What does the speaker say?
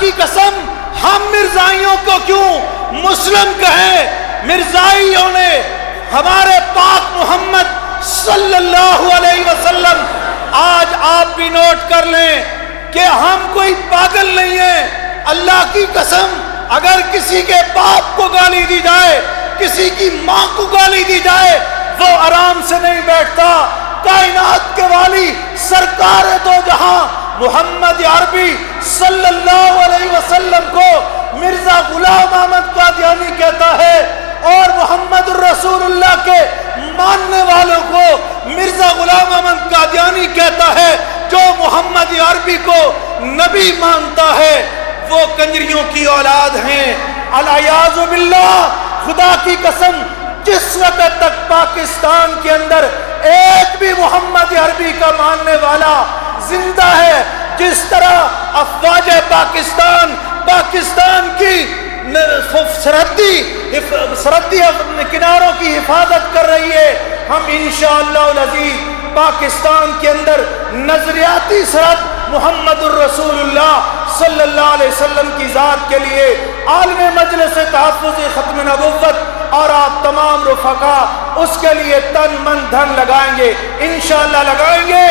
کی قسم ہم مرزائیوں کو کیوں مسلم کہیں؟ مرزائیوں نے ہمارے پاک محمد صلی اللہ علیہ وسلم، آج آپ بھی نوٹ کر لیں کہ ہم کوئی پاگل نہیں ہیں۔ اللہ کی قسم اگر کسی کے باپ کو گالی دی جائے، کسی کی ماں کو گالی دی جائے، وہ آرام سے نہیں بیٹھتا۔ کائنات کے والی سرکار دو جہاں محمد عربی صلی اللہ علیہ وسلم کو مرزا غلام احمد قادیانی کہتا ہے، اور محمد الرسول اللہ کے ماننے والوں کو مرزا غلام احمد قادیانی کہتا ہے۔ جو محمد عربی کو نبی مانتا ہے وہ کنجریوں کی اولاد ہیں۔ العیاذ باللہ، خدا کی قسم جس وقت تک پاکستان کے اندر ایک بھی محمد عربی کا ماننے والا زندہ ہے، جس طرح افواج پاکستان کی سرحدی کناروں کی حفاظت کر رہی ہے، ہم انشاءاللہ العزیز پاکستان کے اندر نظریاتی سرحد محمد الرسول اللہ صلی اللہ علیہ وسلم کی ذات کے لیے عالم مجلس تحفظ ختم نبوت اور آپ تمام رفقا اس کے لیے تن من دھن لگائیں گے، انشاءاللہ لگائیں گے۔